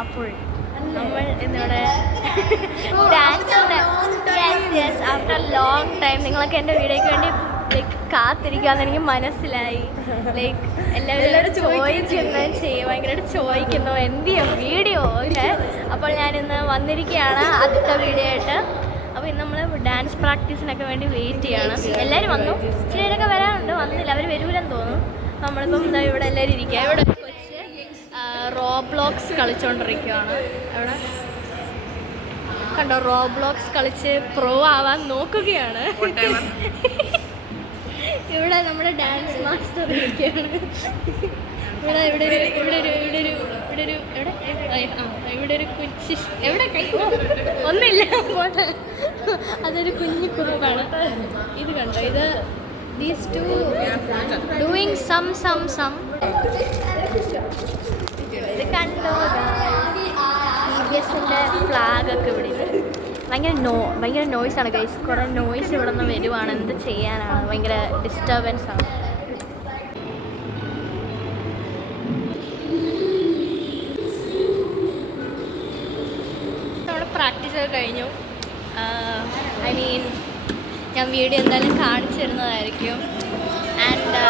അപ്പോൾ നമ്മൾ ഇന്നിവിടെ ഡാൻസിൻ്റെ ആഫ്റ്റർ ലോങ് ടൈം നിങ്ങളൊക്കെ എൻ്റെ വീഡിയോയ്ക്ക് വേണ്ടി ലൈക്ക് കാത്തിരിക്കാമെന്ന് എനിക്ക് മനസ്സിലായി. ലൈക്ക് എല്ലാവരും ഭയങ്കരമായിട്ട് ചോദിക്കുന്നു എന്ത് ചെയ്യും വീഡിയോ ഒക്കെ. അപ്പോൾ ഞാനിന്ന് വന്നിരിക്കുകയാണ് ആദ്യത്തെ വീഡിയോ ആയിട്ട്. അപ്പോൾ ഇന്ന് നമ്മൾ ഡാൻസ് പ്രാക്ടീസിനൊക്കെ വേണ്ടി വെയിറ്റ് ചെയ്യണം. എല്ലാവരും വന്നു, ചിലരൊക്കെ വരാനുണ്ട്, വന്നില്ല, അവർ വരൂലെന്ന് തോന്നുന്നു. നമ്മളിപ്പം എന്താ ഇവിടെ എല്ലാവരും ഇരിക്കുക. ഇവിടെ കൊച്ച് റോബ്ലോക്സ് കളിച്ചുകൊണ്ടിരിക്കുകയാണ്. അവിടെ കണ്ടോ, റോബ്ലോക്സ് കളിച്ച് പ്രോ ആവാൻ നോക്കുകയാണ്. ഇവിടെ നമ്മുടെ ഡാൻസ് മാസ്റ്റർ ഇരിക്കുകയാണ്. ഇവിടെ ഒരു കുച്ചി എവിടെ ഒന്നില്ല പോട്ടെ, അതൊരു കുഞ്ഞു കുറുപ്പാണ്. ഇത് കണ്ടോ, ഇത് ദീസ് ടു ഡൂയിങ് സം ഇത് കണ്ടോ, TBSന്റെ ഫ്ലാഗൊക്കെ ഇവിടെ ഭയങ്കര നോയ്സാണ് ഗൈസ്. കുറേ നോയ്സ് ഇവിടെ നിന്ന് വരുവാണ്. എന്ത് ചെയ്യാനാണ്, ഭയങ്കര ഡിസ്റ്റർബൻസ് ആണ്. നമ്മുടെ പ്രാക്ടീസ് ഒക്കെ കഴിഞ്ഞു. ഐ മീൻ ഞാൻ വീഡിയോ എന്തായാലും കാണിച്ചു തരുന്നതായിരിക്കും. ആൻഡ്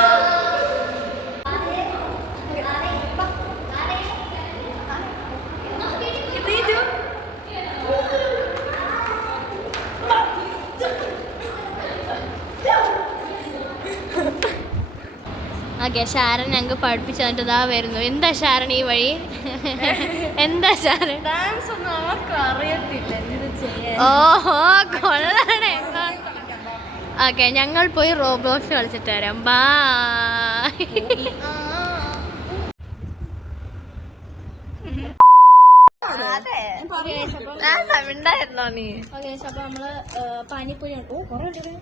ഓക്കെ, ഷാരൻ ഞങ്ങൾക്ക് പഠിപ്പിച്ചു തന്നിട്ട് ഇതാ വരുന്നു. എന്താ ഷാരൻ ഈ വഴി? എന്താ ഷാരൻ? ഡാൻസ് ഒന്നും അവർക്ക് അറിയത്തില്ല. ഓഹോ, കൊള്ളാണേ. ഓക്കെ, ഞങ്ങൾ പോയി റോബ്ലോക്സ് കളിച്ചിട്ട് വരാം. ബൈ. ഉണ്ടായിരുന്നോ നീ? ഓക്കെ, അപ്പൊ നമ്മള് പാനിപ്പൂരി ഉണ്ട്. ഓ, കൊറേ ഉണ്ട്.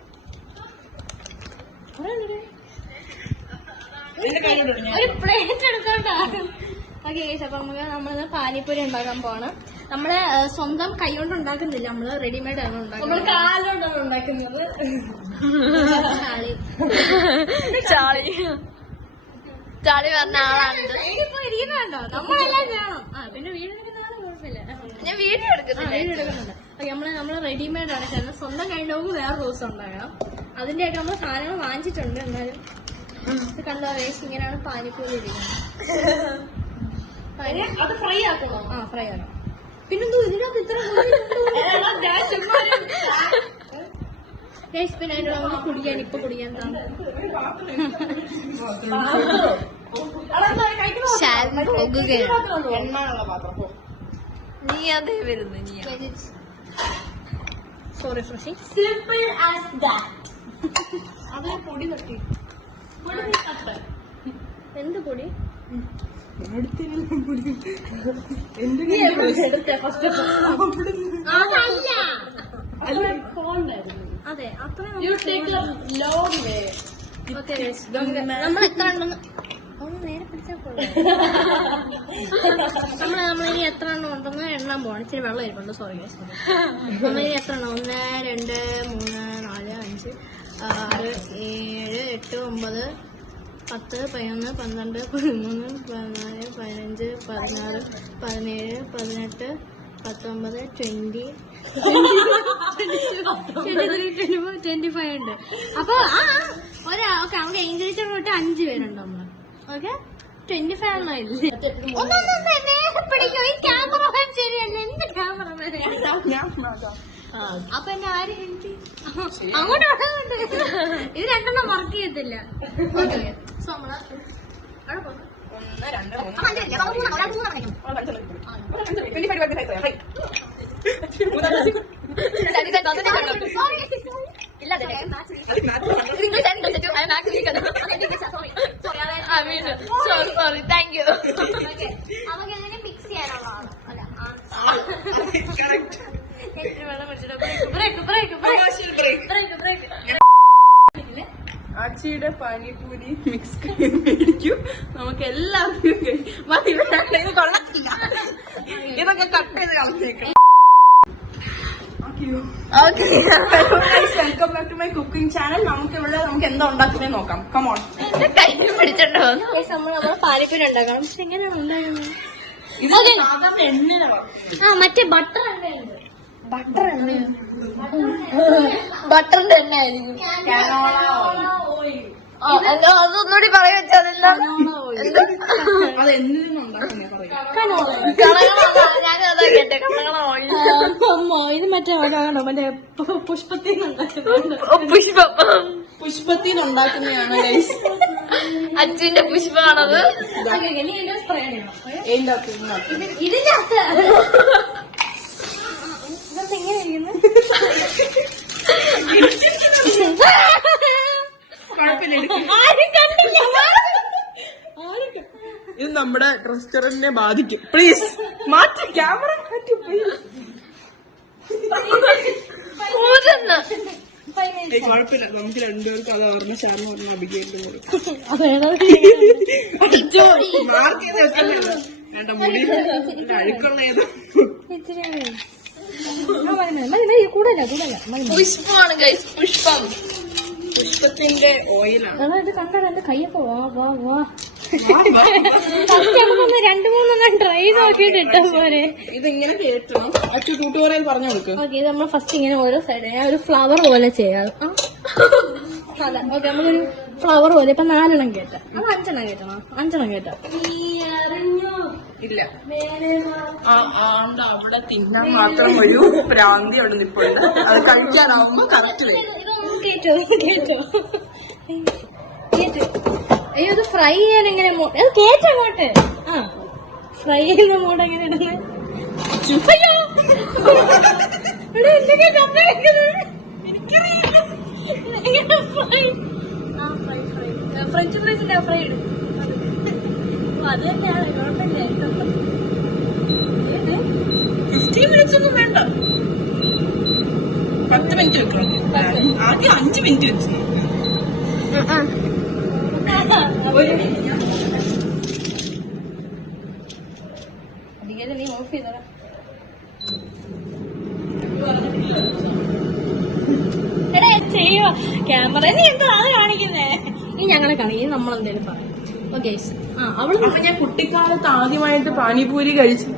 ഒരു പ്ലേറ്റ് എടുത്തോണ്ടാകും. ഓക്കെ, അപ്പൊ നമ്മള് പാനിപ്പൂരി ഉണ്ടാക്കാൻ പോണം. നമ്മള് സ്വന്തം കൈ കൊണ്ട് ഉണ്ടാക്കുന്നില്ല, നമ്മള് റെഡിമെയ്ഡ് ആണ് ഉണ്ടാക്കുന്നത്. കാലുകൊണ്ടാണ് ഉണ്ടാക്കുന്നത്. ചാളി പറഞ്ഞ ആളാണ് ഇരിക്കുന്നുണ്ടോ. നമ്മളെല്ലാം ചെയ്യണം. പിന്നെ വീഡിയോ എടുക്കുന്നതാണ് കുഴപ്പമില്ല. ഞാൻ വീഡിയോ എടുക്കുന്നുണ്ട്. നമ്മള് റെഡിമെയ്ഡ് ആണ് ചെയ്യുന്നത്. സ്വന്തം കൈ ഉണ്ടാകുമ്പോൾ വേറെ ദിവസം ഉണ്ടാക്കണം. അതിന്റെയൊക്കെ നമ്മള് സാധനങ്ങൾ വാങ്ങിച്ചിട്ടുണ്ട്. എന്നാലും ഇത് കണ്ടോ വേസ്റ്റ്, ഇങ്ങനെയാണ് പാനിപ്പൂരി ഇരിക്കുന്നത്. അത് ഫ്രൈ ആക്കണോ? ആ, ഫ്രൈ ആക്കണം. പിന്നെന്തോ ഇതിനകത്ത് ഇത്ര പിന്നെ അതിൻ്റെ നമ്മൾ കുടിക്കാൻ ഇപ്പൊ കുടിക്കാൻ നീ അതേ വരുന്നു. സോറി ഫ്രഷി. Simple as that. അത് പൊടി തട്ടി. എന്ത് പൊടി? അതെ, അത്ര നമ്മൾ എത്ര ഉണ്ടെന്ന് ഒന്ന് നേരെ പിടിച്ചാൽ നമ്മളിനി എത്ര എണ്ണം ഉണ്ടെന്ന് എണ്ണാൻ പോകണം. ഇച്ചിരി വെള്ളം ഇരിപ്പുണ്ട്. സോറി. നമ്മളിനി എത്ര എണ്ണം? 1 2 3 4 5 6 7 8 9 10 11 12 13 14 15 16 17 18 19 20 25 ഉണ്ട്. അപ്പൊ ഓക്കെ, നമുക്ക് എൻഗേജ് തൊട്ട് 5 പേരുണ്ട് നമ്മള്. ഓക്കെ, 25 എണ്ണം ഇല്ലേ? ഈ ക്യാമറമാൻ ശരിയല്ല. എന്ത് ക്യാമറമാൻ? അപ്പൊ എന്റെ ആര് എനിക്ക് അങ്ങോട്ട് ഇത് രണ്ടെണ്ണം വർക്ക് ചെയ്യത്തില്ല. ഓക്കെ, സോ നമ്മള് അവിടെ പോകുന്നു. Sorry, thank you. നമുക്ക് എങ്ങനെ മിക്സ് ചെയ്യാനുള്ളതാണ്. ആച്ചിയുടെ പാനിപൂരി മിക്സ് മേടിക്കും. നമുക്ക് എല്ലാവർക്കും കൊള്ളത്തില്ല. ഇതൊക്കെ കട്ട് ചെയ്ത് കളഞ്ഞേക്കാം. Welcome back to my cooking channel. നമുക്ക് എന്താ ഉണ്ടാക്കുന്നത് നോക്കാം. കമോൺ, കയ്യിൽ പിടിച്ചിട്ടുണ്ടോ? നമ്മൾ പാനിപ്പൂരി ഉണ്ടാക്കണം. പക്ഷെ എങ്ങനെയാണ് ഉണ്ടാക്കുന്നത്? ഇത് സാധാരണ എണ്ണ ആ മറ്റേ ബട്ടർ എണ്ണയുണ്ട്. ബട്ടറിന്റെ എണ്ണ ആയിരിക്കും. അതൊന്നുകൂടി പറയാ വെച്ചതെല്ലാം അത് എന്നിൽ നിന്നുണ്ടാക്കുന്നേ പറയാം. ഞാനും അതാ കേട്ടെ. ഇത് മറ്റേ അതാണോ മറ്റേ പുഷ്പത്തിൽ പുഷ്പത്തിൽ നിന്നുണ്ടാക്കുന്നതാണ് ഗൈസ്. അച്ഛന്റെ പുഷ്പമാണത്. ഇതിന്റെ അകത്ത് ഇതിന്റെ അകത്ത് ഇതെന്താ ഇങ്ങനെ ഇരിക്കുന്നു? ഇത് നമ്മുടെ റെസ്റ്റോറന്റിനെ ബാധിക്കും. പ്ലീസ് മാറ്റി ക്യാമറ മാറ്റി പ്ലീസ്. കുഴപ്പമില്ല, നമുക്ക് രണ്ടുപേർക്കും അത് ഓർമ്മ ശാർന്ന് പറഞ്ഞ അഭികേട്ട് വേണ്ട മുടി അഴുക്കുള്ള ഏതാ പുഷ്പമാണ് ഗൈസ്. പുഷ്പം പുഷ്പത്തിന്റെ ഓയിലാണ്. ഇത് കണ്ടാ എന്റെ കയ്യൊക്കെ വാ വാ വാ. രണ്ടു മൂന്നെണ്ണം ട്രൈ നോക്കിയിട്ട് ഇട്ടാ പോരെ. ഇതിങ്ങനെ കേട്ടണം. അച്ഛൻ ട്യൂട്ടോറിയൽ പറഞ്ഞു കൊടുക്കും. ഓക്കെ, ഇത് നമ്മൾ ഫസ്റ്റ് ഇങ്ങനെ ഓരോ സൈഡ് ഞാൻ ഒരു ഫ്ലവർ പോലെ ചെയ്യാം. അല്ല ഓക്കെ, നമ്മളൊരു ഫ്ലവർ പോലെ ഇപ്പൊ 4 കേട്ട അത് 5 കേട്ടണോ? 5 കേട്ട ഇല്ല. അവിടെ തിന്നാൻ മാത്രം ഒരു പ്രാന്തി അവിടെ നിൽപ്പുണ്ട്. അത് കഴിക്കാനാവുമ്പോ കറക്റ്റ് വരും. കേട്ടോ കേട്ടോ കേട്ടോ. അയ്യോ, ഇത് ഫ്രൈ ചെയ്യാൻ എങ്ങനെ അത് കേട്ടങ്ങോട്ട്. ആ, ഫ്രൈ ചെയ്യുന്ന മോഡ് എങ്ങനെ ഇടുന്നത്? ഫ്രഞ്ച് ഫ്രൈസിന്റെ ഫ്രൈ ഇടും. അത് തന്നെയാണ്, കുഴപ്പമില്ല. 15 മിനിറ്റ്സ് ഒന്നും വേണ്ട, 10 മിനിറ്റ് വെക്കണം. ആദ്യം 5 മിനിറ്റ് വെച്ചു. അധികം നീ ഓഫ് ചെയ്തോളാം. എടാ ചെയ്യുവോ ക്യാമറ? നീ എന്താണ് കാണിക്കുന്നേ? നീ ഞങ്ങളെ കാണിക്കും, നമ്മളെന്തേലും പറയാം. ഓക്കെ. അപ്പൊ ഞാൻ കുട്ടിക്കാലത്ത് ആദ്യമായിട്ട് പാനിപൂരി കഴിച്ചു.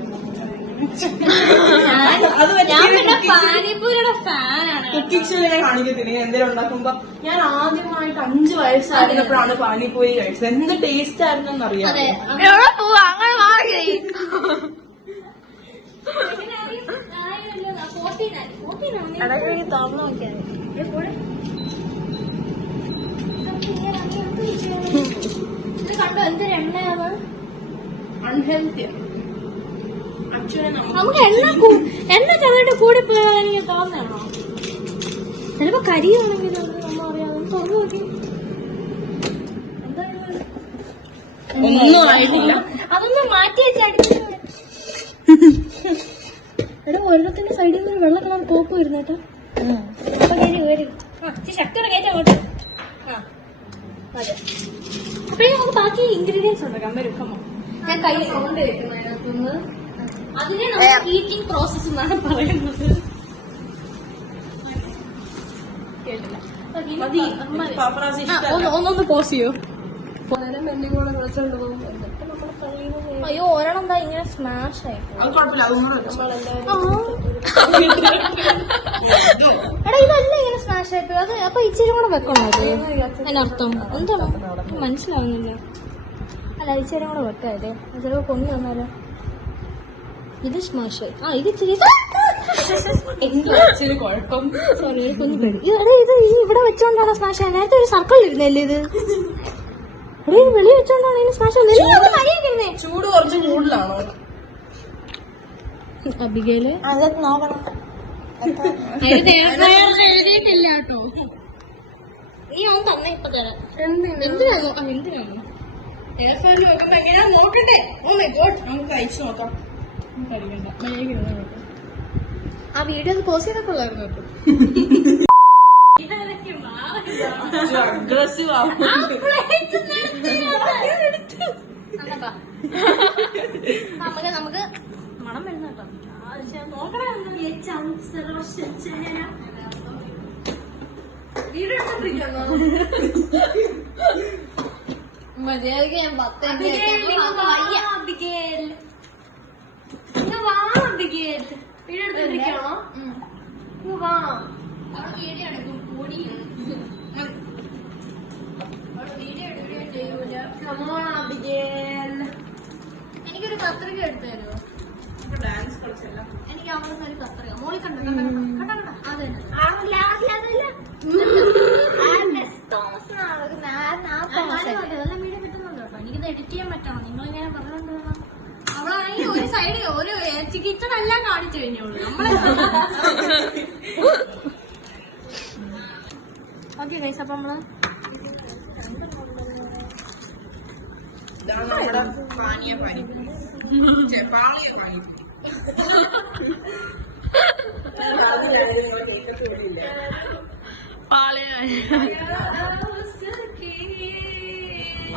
ഞാൻ പിന്നെ പാനിപൂരിയുടെ ഫാനാണ്. കുക്കിംഗ് ഷോ ഞാൻ കാണിക്കത്തില്ല. ഞാൻ എന്തെങ്കിലും ഉണ്ടാക്കുമ്പോ ഞാൻ ആദ്യമായിട്ട് 5 വയസ്സായിരുന്നപ്പോഴാണ് പാനിപൂരി കഴിച്ചത്. എന്ത് ടേസ്റ്റ് ആയിരുന്നെന്ന് അറിയാം. എവിടെ പോവാ? അങ്ങനെ വാങ്ങി. തുറന്നു നോക്കിയാൽ ഇത് കണ്ടോ എന്തൊരു എണ്ണയാണ്. അൺഹെൽത്തി. അച്ഛനെ നമുക്ക് എണ്ണ ചെറുതായിട്ട് കൂടിപ്പോയാൽ എനിക്ക് തോന്നണോ? ചിലപ്പോ കരിയാണെങ്കിൽ നമ്മൾ അറിയാതെ തുറന്നു നോക്കി. ഒന്നും ആയിട്ടില്ല. അതൊന്നും മാറ്റി വെച്ചടിച്ചു. എടാ, ഒരെണ്ണത്തിന്റെ സൈഡിൽ നിന്ന് വെള്ള കളർ പോപ്പ് വരുന്നേട്ടാ. അപ്പൊ കയറി ശക്തിയോടെ കയറ്റാ അങ്ങോട്ട്. ആ അതെ. അപ്പഴേ നമുക്ക് ബാക്കി ഇൻഗ്രീഡിയൻസ് ഉണ്ടാക്കാം. വരും, ഞാൻ കൈ കൊണ്ട് വെക്കുന്നു അതിനകത്തുനിന്ന്. അതിനെ നമുക്ക് ഹീറ്റിംഗ് പ്രോസസ് എന്നാണ് പറയുന്നത്. കേട്ടില്ല. ഒന്നൊന്ന് പോസ് ചെയ്യോ? അയ്യോ, ഒരെണ്ണം എന്താ ഇങ്ങനെ സ്മാഷ് ആയി. അത് കുഴപ്പമില്ല. എടാ, ഇതല്ല ഇങ്ങനെ സ്മാഷ് ആയിപ്പോ. അത് അപ്പൊ ഇച്ചിരി കൂടെ വെക്കണോ? അത് അതിനർത്ഥം എന്താണ് മനസ്സിലാവുന്നില്ല. അല്ല, ഇച്ചിരി കൂടെ വെക്കാതെ ചിലപ്പോ കൊണ്ടു വന്നാലോ. ഇത് സ്മാഷ് ആയി. ആ, ഇത് ഇച്ചിരി ഇച്ചിരി കുഴപ്പം. സോറി, ഇത് ഇവിടെ വെച്ചോണ്ടാണോ സ്മാഷ് ആയത്? നേരത്തെ ഒരു സർക്കിൾ ഇരുന്നല്ലേ ഇത്? എടേ, ഇത് വെളി വെച്ചോണ്ടാണ് ഇതിന് സ്മാഷ് ആയിരുന്നേ. ചൂട് കുറച്ച് കൂടുതലാണോ അബിഗയില്? അതൊക്കെ നോക്കണം. എഴുതിയിട്ടില്ല കേട്ടോ. നീ അവൻ തന്നെ ഇപ്പൊ തരാം. എന്തിനാണോ എയർ ഫയറിൽ വെക്കുമ്പോ എങ്ങനെയാ നോക്കണ്ടേ? ഓ മൈ ഗോഡ്, നമുക്ക് കഴിച്ചു നോക്കാം. ആ വീഡിയോ പോസ്റ്റ് ചെയ്തൊക്കെ ഉള്ളായിരുന്നു കേട്ടോ. അഗ്രസീവ് ആവും. നമുക്ക് മണം വരുന്ന കേട്ടോ. മര്യാദക്ക് ഞാൻ 10 അബിഗേൽ വീഡിയോ എടുത്തിരിക്കണോ? വാ അവിടെ വീഡിയോ എടുക്കും. കൂടി വീഡിയോ എടുക്കുകയും ചെയ്യൂല. എനിക്കൊരു കത്രിക എടുത്തു തരുമോ? ഡാൻസ് കളിച്ചല്ല. എനിക്ക് അവിടെ നിന്ന് ഒരു കത്രിക മോളി കണ്ടോ? അതെ വീഡിയോ കിട്ടുന്നുണ്ടോ? എനിക്കിത് എഡിറ്റ് ചെയ്യാൻ പറ്റണം. നിങ്ങളിങ്ങനെ പറഞ്ഞോണ്ട് വേണം. അവളാണെങ്കിൽ ഒരു സൈഡ് ഒരു കിച്ചൺ എല്ലാം കാണിച്ചു കഴിഞ്ഞോളൂ. നമ്മളെ ഓക്കെ ഗൈസ്, അപ്പൊ നമ്മള് ഇതാണ് നമ്മുടെ പാനീയ പാനി. പാളിയ പാനി.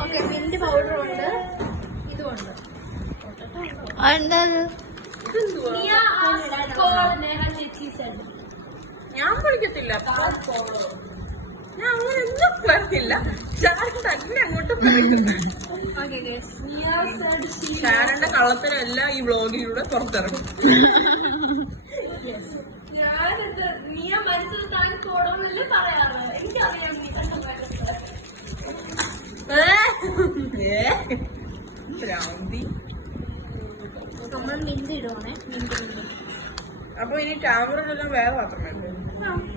ഓക്കെ മിന്റ് പൗഡറും ഉണ്ട്, ഇതുമുണ്ട്. ഞാൻ വിളിക്കത്തില്ല, ഞാൻ അങ്ങനെ ഒന്നും പറഞ്ഞില്ല. ഷാരൻ തന്നെ അങ്ങോട്ട് പറയുന്നുണ്ട്. ഷാരന്റെ കള്ളത്തിനെല്ലാം ഈ വ്ളോഗിലൂടെ പുറത്തിറങ്ങും. നീ മനസ്സിൽ താൻ പോടണമെന്നല്ലേ പറയാറ്. എനിക്കറിയാം നീ ഭ്രാന്തി. നമ്മൾ മിന്റ് ഇടുവാണേ. അപ്പൊ ഇനി ക്യാമറയിലെല്ലാം വേറെ പാത്രം വേണ്ടേ?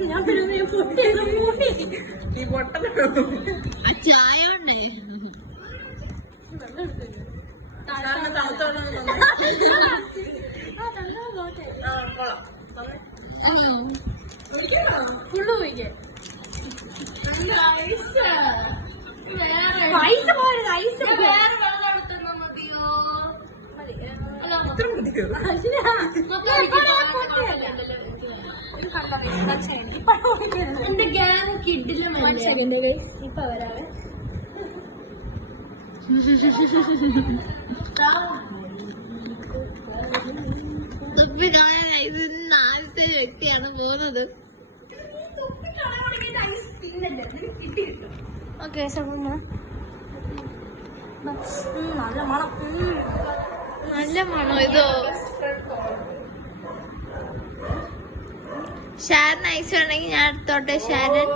ഞാൻ പിന്നെ ഈ പൊട്ടൻ ചായ ഉണ്ടേ ഫുള്ള് പോയിക്കേ. പൈസ പോയത് ഐസ് വേറെ വെള്ളം എടുത്താൽ മതിയോ? എന്റെ ഗ്യാങ് കിഡിലും ഇപ്പൊ വരാവേ. ആദ്യത്തെ വ്യക്തിയാണ് പോകുന്നത്. ഓക്കെ നല്ല മണം, നല്ല മണം. ഇതോ ഷാരൻ ഐസ് വേണമെങ്കിൽ ഞാൻ എടുത്തോട്ടെ. ഷാരൻ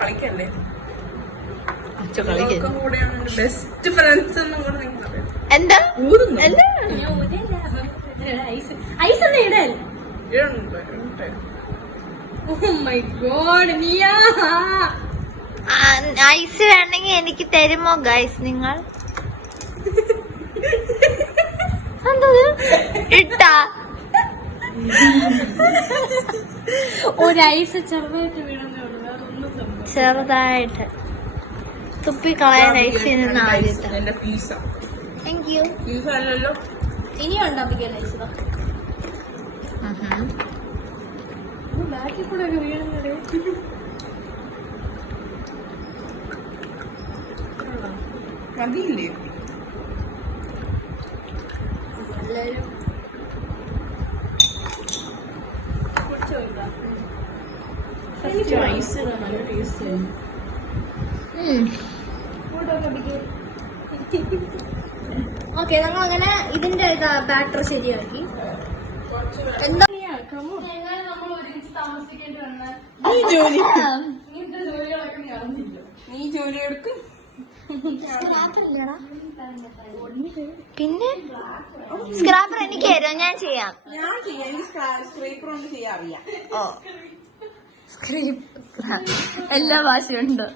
കളിക്കല്ലേ? കൂടെയാണ് ബെസ്റ്റ് ഫ്രണ്ട്സ് എന്നും കൂടെ നിങ്ങൾ എന്താ ഊതുന്നു. ഐസ് ഐസ് എന്താ ഇടൽ? ഐസ് വേണമെങ്കിൽ എനിക്ക് തരുമോ ഗൈസ് നിങ്ങൾ? ഇട്ടാ ഒരു ഐസ് ചെറുതായിട്ട് വീണെന്നേ ഉള്ളൂ, വേറൊന്നും ചെറുതായിട്ട് തുപ്പി കളയാൻ ഐസ് നിന്ന് ആദ്യത്തെ. എന്റെ ഫീസ താങ്ക് യു. ഫീസ അല്ലല്ലോ, ഇനിയും ഉണ്ടാപ്പിക്കാൻ ഐസ് ബാക്കി കൂടെ ഒക്കെ വീഴുന്നത്. മതിയില്ലേ? എല്ലാരും ഐസ് നല്ല ടേസ്റ്റ്. ഓക്കെ, നമ്മൾ അങ്ങനെ ഇതിന്റെ ബാറ്റർ ശരിയാക്കി. എന്താ നമ്മൾ ഒരുമിച്ച് താമസിക്കേണ്ടി വന്നാൽ ഇങ്ങനത്തെ ജോലികളൊക്കെ നടന്നില്ല. നീ ജോലി എടുക്കും. പിന്നെ സ്ക്രാപ്പർ എനിക്ക് തരുമോ? ഞാൻ ചെയ്യാം. ഞാൻ ചെയ്യാം, എനിക്ക് സ്ക്രേപ്പർ കൊണ്ട് ചെയ്യാൻ അറിയാം. ഓ എല്ലാ ഭാഷയുണ്ട്.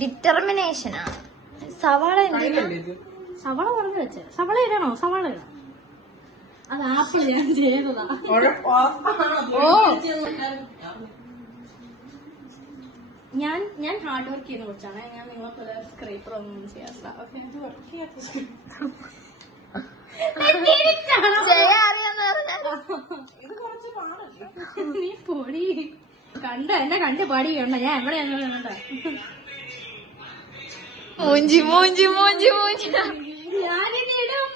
ഡിറ്റർമിനേഷനാ. സവാള സവാള പറഞ്ഞു വെച്ചേ. സവാള ഇടണോ? സവാള ഇടാം. അത് ആപ്പിൾ ഞാൻ ചെയ്തതാ. ഓ ഞാൻ ഹാർഡ് വർക്ക് ചെയ്യുന്ന കൊച്ചാണ്. ഞാൻ നിങ്ങളെ പോലെ സ്ക്രേപ്പർ ഒന്നും ചെയ്യാറില്ല. നീ പൊടി കണ്ട എന്നെ കണ്ട് പാടി കണ്ട ഞാൻ എവിടെയാണ് കണ്ട. മൂഞ്ചി മൂഞ്ചി മൂഞ്ചി മൂഞ്ചി ഞാനിടും.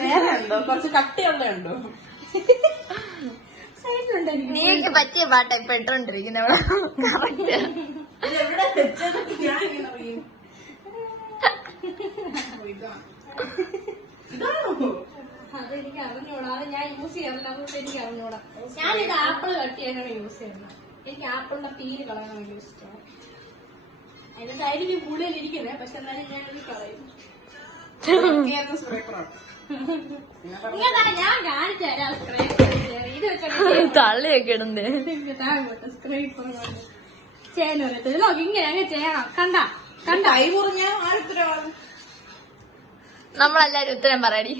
വേറെ ഉണ്ടോ? കുറച്ച് കട്ടിയുള്ള ഉണ്ടോ? നീക്ക് പറ്റിയ പാട്ടാ ഇപ്പൊ ഇട്ടോണ്ടിരിക്കുന്നവളെ. എവിടെ വെച്ചത് ഞാൻ എങ്ങനെ അറിയും? ഇതാണോ? അതെനിക്ക് അറിഞ്ഞൂടാ, അത് ഞാൻ യൂസ് ചെയ്യാറില്ല, അതുകൊണ്ട് എനിക്ക് അറിഞ്ഞൂടാ. ഞാനിത് ആപ്പിൾ കട്ട് ചെയ്യാനാണ് യൂസ് ചെയ്യുന്നത്. എനിക്ക് ആപ്പിളിന്റെ പീല് കളയാൻ ഭയങ്കര ഇഷ്ടമാണ്. അതിനകത്തായിരിക്കും കൂടുതൽ ഇരിക്കുന്നത്, പക്ഷെ എന്നാലും ഞാനത് കളയും. ഇങ്ങനെ ഞാൻ കാണിച്ചു തരാം സ്ക്രൈപ്പ്. ഇത് വെച്ചാൽ തള്ളിയൊക്കെ ഇടുന്നേ. സ്ക്രൈപ്പ് ചെയ്യാൻ നോക്കി ഇങ്ങനെ അങ്ങ് ചെയ്യണം. കണ്ട കൈ മുറിഞ്ഞ ആരുത്തരവാദം? നമ്മളെല്ലാരും ഉത്തരം പറയടി.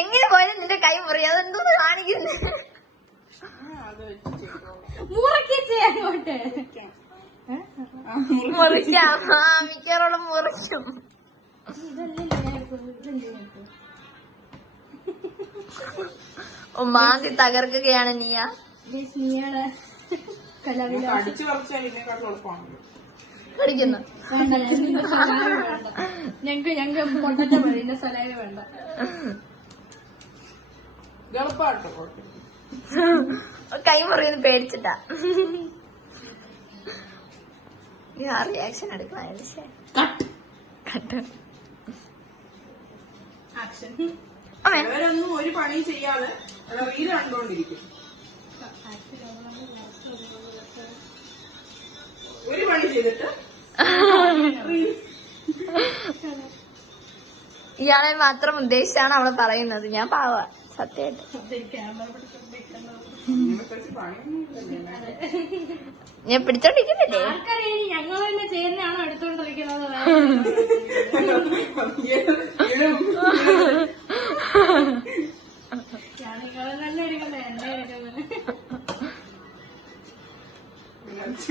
എങ്ങനെ പോയാലും നിന്റെ കൈ മുറിയാ, അതെന്തോ കാണിക്കുന്നു. മുറക്കി ചെയ്യാനോട്ടെ മുറിക്കാം, മിക്കവാറും മുറിക്കും. മാന്തി തകർക്കുകയാണ് നീയ. നീയുടെ കലാവിലാസം അടിച്ചു പറിച്ചാൽ ഇതിനെക്കാട്ടും എളുപ്പമാണല്ലോ. പഠിക്കുന്നു. ഞങ്ങക്ക് പൊട്ടറ്റ മതി, എന്റെ സലായ വേണ്ട. എളുപ്പാട്ടോ. കൈ മുറിയെന്ന് പേടിച്ചിട്ടാ. ആ റിയാക്ഷൻ എടുക്കണ കട്ട്. അവരൊന്നും ഒരു പണി ചെയ്യാതെ റീല് കണ്ടോണ്ടിരിക്കും. ഒരു പണി ചെയ്തിട്ട് ഇയാളെ മാത്രം ഉദ്ദേശിച്ചാണ് അവള് പറയുന്നത്. ഞാൻ പാവ സത്യമായിട്ട്. ഞാൻ പിടിച്ചോണ്ടിരിക്കുന്നില്ലേ? ഞങ്ങൾ തന്നെ ചെയ്യുന്നതാണോ എടുത്തോണ്ടിരിക്കുന്നത്? നിങ്ങൾ തന്നെ എടുക്കുന്നത്, എന്റെ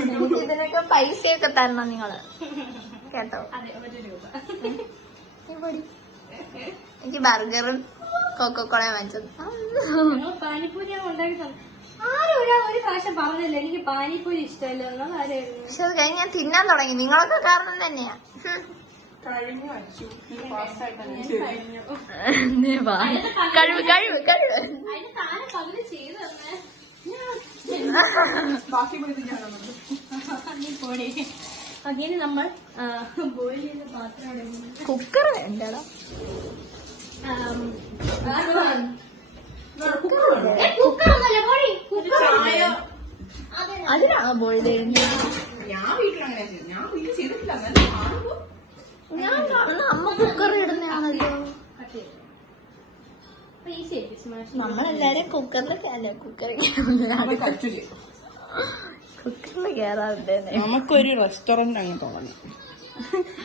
എനിക്ക് ഇതിനൊക്കെ പൈസയൊക്കെ തരണം നിങ്ങള്, കേട്ടോ? അതെ, 1 രൂപ. എനിക്ക് ബർഗറും കൊക്കോക്കോളയും വാങ്ങിച്ചത്. ഞങ്ങൾ പാനിപ്പൂരിയാണ് ഉണ്ടാക്കി തന്നെ. ആരും ഒരു പ്രാവശ്യം പറഞ്ഞില്ല എനിക്ക് പാനിപ്പൂരി ഇഷ്ടമല്ല. ആരായിരുന്നു? പക്ഷെ അത് കഴിഞ്ഞ് ഞാൻ തിന്നാൻ തുടങ്ങി. നിങ്ങളൊക്കെ കാരണം തന്നെയാ. കഴിഞ്ഞു അച്ചു കഴിവ് കഴിവ് കഴിവ്. അതിന് താനെ പകുതി ചെയ്തു തന്നെ. ബാക്കി പോയി തിന്നാൻ പോടി. അങ്ങനെ നമ്മൾ ബോയിൽ ചെയ്ത പാത്രം കുക്കർ വേണ്ടടാ. കുക്കറൊന്നല്ല പോടി. ചായ അതിനാണോ ബോയിൽ ചെയ്യുന്നത്? ഞാൻ വീട്ടിലങ്ങനെ ചെയ്തു. ഞാൻ വീട്ടിൽ ചെയ്തിട്ടില്ല. എന്നാലും കാണുമ്പോ ഞാൻ കാണുന്ന അമ്മ കുക്കർ ഇടുന്നതാണല്ലോ. നമ്മളെല്ലാരും കുക്കറിൽ കുക്കറിൽ കച്ചു ചെയ്തു. കുക്കറിൽ കേറാറുണ്ടേ. നമുക്കൊരു റെസ്റ്റോറന്റ് അങ്ങ് തുടങ്ങി.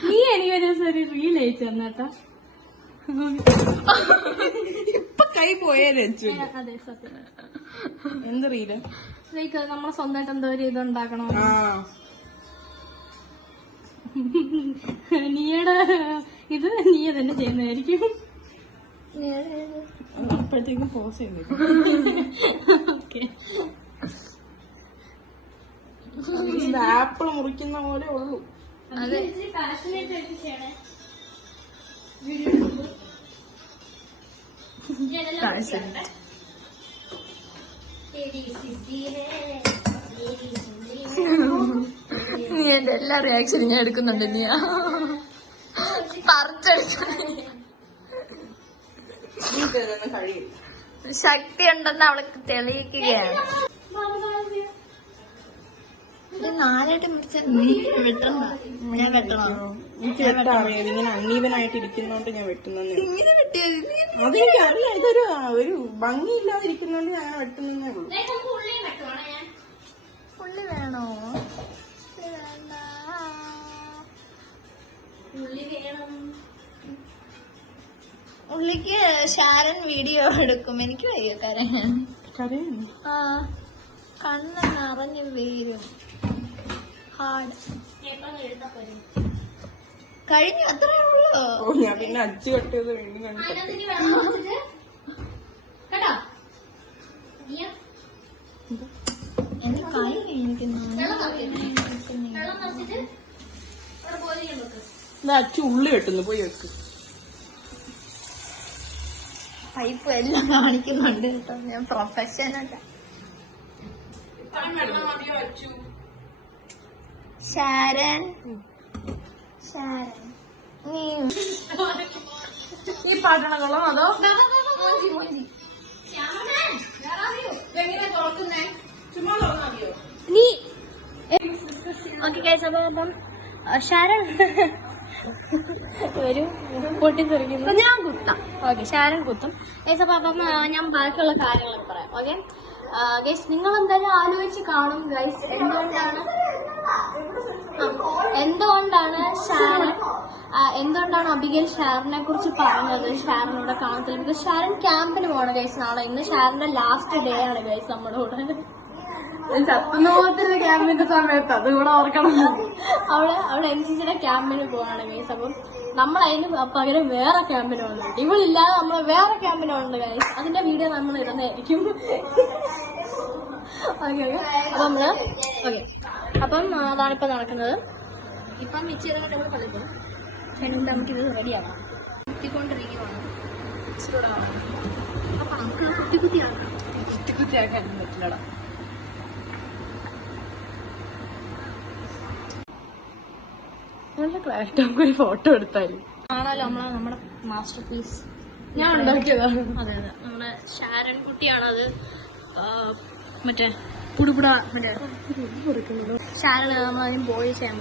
നീ എനിക്കൊരു ദിവസം റീൽ അയച്ചു തന്നേട്ടാ. ഇപ്പൊ കൈ പോയാലേ അതെ, സത്യം. എന്ത് റീല്? ലൈക്ക് നമ്മളെ സ്വന്തമായിട്ട് എന്തോ ഒരു ഇതുണ്ടാക്കണോ. നീയുടെ ഇത് നീ തന്നെ ചെയ്യുന്നതായിരിക്കും. അപ്പോഴത്തേക്കും പോസ് ചെയ്തു. ഓക്കെ. ആപ്പിൾ മുറിക്കുന്ന പോലെ ഉള്ളൂ. പാഷനേറ്റ് ആയിട്ട് ചെയ്യണേ. നീ എന്റെ എല്ലാ റിയാക്ഷനും ഞാൻ എടുക്കുന്നുണ്ട്. നീ കഴിയില്ല. ശക്തി ഉണ്ടെന്ന് അവൾക്ക് തെളിയിക്കുകയാണ്. ഇത് 4 മുറിച്ച നീ വെട്ടണ്ട. ഞാൻ വെട്ടണോ? എനിക്ക് വെട്ടാ അറിയാം. ഇങ്ങനെ അണ്ണീവനായിട്ട് ഇരിക്കുന്നോണ്ട് ഞാൻ വെട്ടുന്നേ. ഇങ്ങനെ വെട്ടിയത് അതെനിക്ക് അറിയാം. ഇതൊരു ഒരു ഭംഗിയില്ലാതിരിക്കുന്നോണ്ട് ഞാൻ വെട്ടുന്നേ ഉള്ളൂ. പുള്ളി വേണോ? ഉള്ളിക്ക് ഷാരൻ വീഡിയോ എടുക്കും. എനിക്ക് വയ്യ കരയാൻ. ആ കണ്ണ് നിറഞ്ഞു വീരും. ഹാർഡ് കഴിഞ്ഞു. അത്രേ ഉള്ളൂ. ഞാൻ പിന്നെ അടിച്ചു കെട്ടിയത് വീണ്ടും കണ്ടു. എന്റെ കൈ കഴിഞ്ഞിരിക്കുന്നു. അച്ഛൻ ഉള്ളി വെട്ടുന്നു, പോയി വെക്ക്. പൈപ്പ് എല്ലാം കാണിക്കുന്നുണ്ട് കേട്ടോ, ഞാൻ പ്രൊഫഷനല്ല. ശാരൻ നീ ഈ പാട്ടണകളോ അതോ ചുമ്മാ തുറന്നാ മതിയോ? നീ ഓക്കെ ഗൈസ്, അപ്പം ശാരൻ ഒരു പൊട്ടിത്തെറിക്കുന്നു. ഞാൻ കുത്താം. ഓക്കെ, ശാരൻ കുത്തും ഗൈസ്. അപ്പം ഞാൻ ബാക്കിയുള്ള കാര്യങ്ങളൊക്കെ പറയാം. ഓക്കെ ഗൈസ്, നിങ്ങൾ എന്തായാലും ആലോചിച്ച് കാണും ഗൈസ്, എന്തുകൊണ്ടാണ് അബിഗേൽ ഷാരനെ കുറിച്ച് പറഞ്ഞത്. ഷാരനോടെ കാണത്തില്ല, ബിക്കോസ് ഷാരൻ ക്യാമ്പിന് പോകണം ഗൈസ് നാളെ. ഇന്ന് ഷാരന്റെ ലാസ്റ്റ് ഡേ ആണ് ഗൈസ് നമ്മുടെ കൂടെ. ചത്തുനോത്തിന്റെ ക്യാമ്പിന്റെ സമയത്ത് അതുകൂടെ ഓർക്കണം. അവള് NCCയുടെ ക്യാമ്പിന് പോവാണ് ഗൈസ്. അപ്പം നമ്മൾ അതിന് പകരം വേറെ ക്യാമ്പിന് പോകുന്നുണ്ട്. ഇവളില്ലാതെ നമ്മൾ വേറെ ക്യാമ്പിന് പോകുന്നുണ്ട് ഗൈസ്. അതിന്റെ വീഡിയോ നമ്മൾ ഇടുന്നതായിരിക്കും. ഓക്കെ അപ്പൊ നമ്മള് ഓക്കെ അപ്പം അതാണിപ്പോ നടക്കുന്നത്. ഇപ്പം ഇച്ചിരി നമ്മൾ കളിക്കും. എന്നിട്ട് നമുക്കിത് റെഡിയാവാം. കുത്തിക്കൊണ്ടിരിക്കുവാണ്. അപ്പൊ നമുക്ക് കുത്തിക്കുത്തിയാക്കാം. കുത്തിയാക്കാൻ പറ്റില്ലടാ. നല്ല ക്ലാരിറ്റി. നമുക്കൊരു ഫോട്ടോ എടുത്താലും ആണല്ലോ നമ്മുടെ മാസ്റ്റർ പീസ്. ഞാൻ ഉണ്ടാക്കിയതാണ്. അതെ അതെ, നമ്മുടെ ഷാരൻ കുട്ടിയാണത്. മറ്റേ പുടുപുട മറ്റേ ഷാരൻ നമ്മളതിന് ബോയ് ചെയ്യാൻ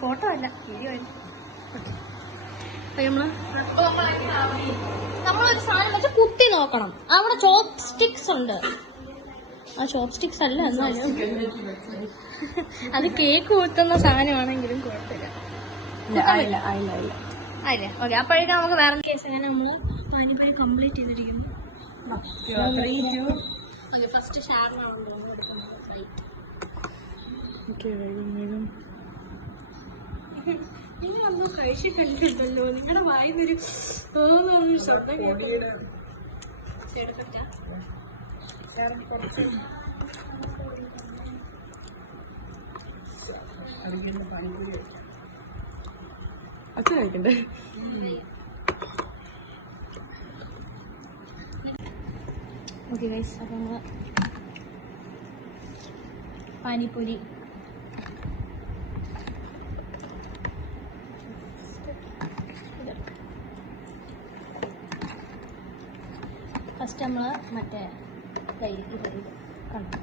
ഫോട്ടോ അല്ല വീഡിയോ അല്ല. നമ്മളൊരു സാധനം വെച്ച് കുത്തി നോക്കണം. അവിടെ ചോപ്പ് സ്റ്റിക്സ് ഉണ്ട്. ആ ചോപ്പ് സ്റ്റിക്സ് അല്ല, എന്നാലും അത് കേക്ക് കുത്തുന്ന സാധനമാണെങ്കിലും കുഴപ്പമില്ല. അല്ലേ ഓക്കെ. അപ്പോഴേക്കും നമുക്ക് വേറെ കേസ് അങ്ങനെ നമ്മള് പാനിപ്പായി കംപ്ലീറ്റ് ചെയ്തിരിക്കുന്നു. ഓക്കെ, ഫസ്റ്റ് ഷാറിനാണല്ലോ എടുക്കുന്നത്. നിങ്ങളൊന്നും കഴിച്ചിട്ടില്ലല്ലോ. നിങ്ങളുടെ വായിന്നൊരു ശബ്ദം കേൾക്കുന്നു. അച്ഛൻ കഴിക്കണ്ടേ? ഓക്കെ ഗൈസ്, അപ്പം നമ്മള് പാനിപ്പൂരി ഫസ്റ്റ് നമ്മള് മറ്റേ കണ്ടു.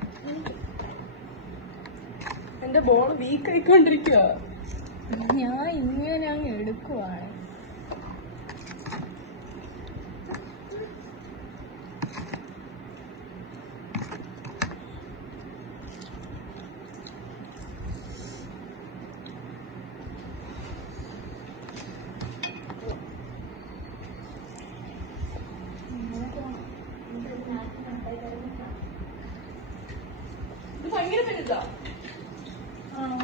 എന്റെ ബോൾ വീക്ക് ആയിക്കൊണ്ടിരിക്കുക. ഞാൻ ഇങ്ങനെ അങ്ങ് എടുക്കുവാണ്. ഇത് ഭയങ്കര വലുതാ. ആണോ?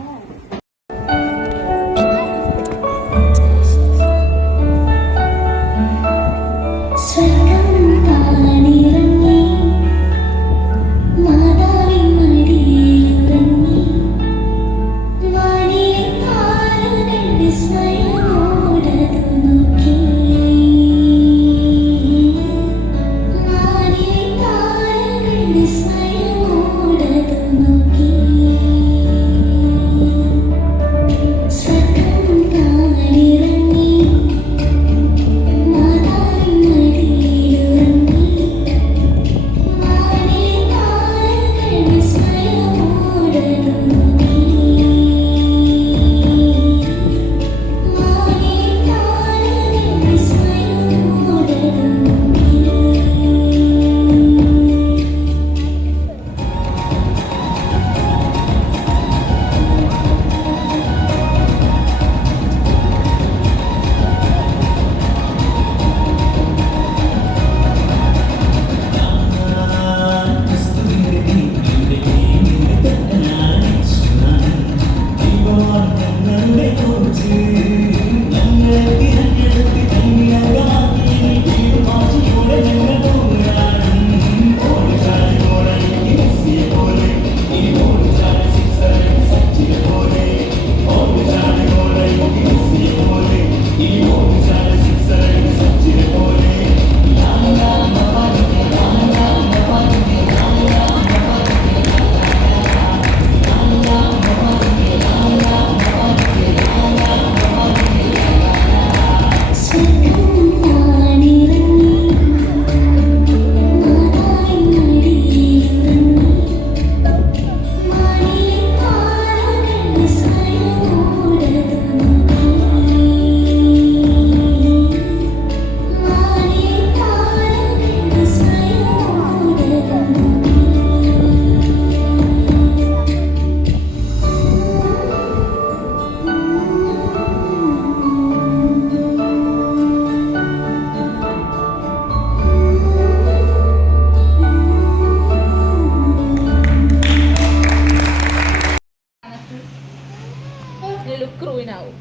ഹീറോയിൻ ആവും.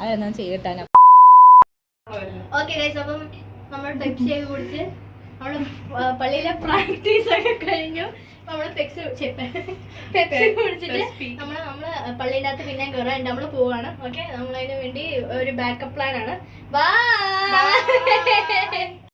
അതെന്നാ ചെയ്തിട്ടാ ഓക്കെ ഗൈസ്, അപ്പം നമ്മൾ പെപ്സി ഒക്കെ കുടിച്ച് നമ്മള് പള്ളിയിലെ പ്രാക്ടീസ് ഒക്കെ കഴിഞ്ഞു. നമ്മള് പെപ്സി കുടിച്ചിട്ട് നമ്മള് പള്ളിയുടെ അകത്ത് പിന്നെ കയറാൻ നമ്മള് പോവാണ്. ഓക്കെ, നമ്മളതിന് വേണ്ടി ഒരു ബാക്കപ്പ് പ്ലാൻ ആണ്. ബൈ.